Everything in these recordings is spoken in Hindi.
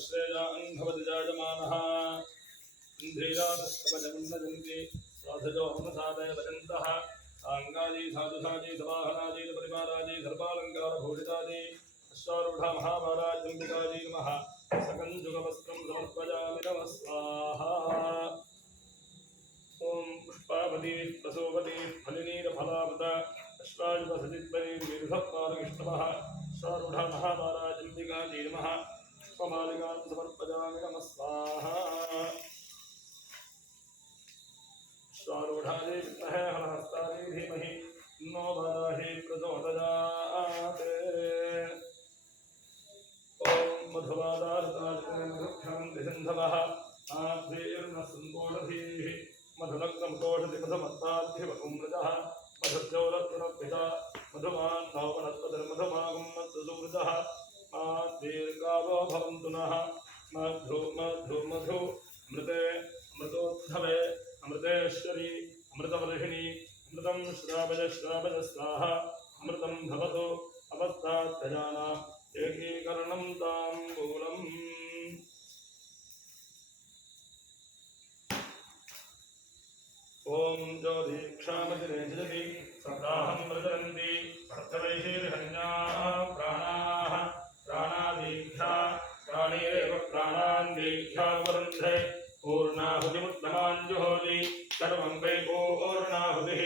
श्रेयान् भवति जायमानः धीरातस्तपजमुन्नजन्ति साधजो मनसादय भजन्तः साङ्गादि साधुसादि सवाहनादि परिवारादि सर्वालङ्कारभूषितादि अश्वारूढा महाभाराजम्बिकादि नमः सकञ्जुगवस्त्रं समर्पयामि नमः स्वाहा ओम पुष्पावती प्रसोवती फलिनीरफलावृता अश्वायुधसजिद्वैर्विरुधत्पादविष्णवः अश्वारूढा महाभाराजम्बिकादि नमः पुष्पमालिकां समर्पयामि नमः स्वाहा अश्वारूढादि विद्महे हलहस्तादि धीमहि नो बालाहि प्रचोदयात् ओम मधुवादारताजमधुभ्यां दिसन्धवः आद्यैर्नसन्तोषधीः मधुलग्नं कोषति मधुमत्ताद्धिवकुमृतः मधुद्यौरत्नपिता मधुमान् भावनत्पतिर्मधुमागं मधुसुमृतः दीर्घावो भवन्तु नः मधु मधु मधु मृते अमृतोद्धवे अमृतेश्वरी अमृतवर्षिणी अमृतं श्रावय श्रावय स्वाहा अमृतं भवतु अवस्थात्रयाना एकीकरणं ताम्बूलम् ओम जो दीक्षामतिरेजति सदाहं मृदन्ति सप्तवैशीर्हन्याः प्राणाः प्राणादीक्षा प्राणेरेव प्राणान् दीक्षा वरुन्धे पूर्णाहुतिमुत्तमाञ्जुहोति सर्वं वै पूर्णाहुतिः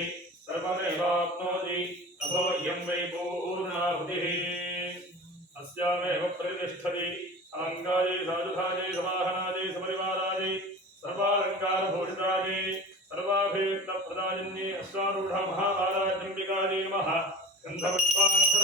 सर्वमेवाप्नोति अथो इयं वै पूर्णाहुतिः अस्यामेव प्रतिष्ठति साङ्गादि साधुधादि समाहनादि सपरिवारादि सर्वालङ्कारभूषितादि सर्वाभीष्टप्रदायिनी अश्वारूढा महाभाराजम्बिकादि नमः गन्धपुष्पान्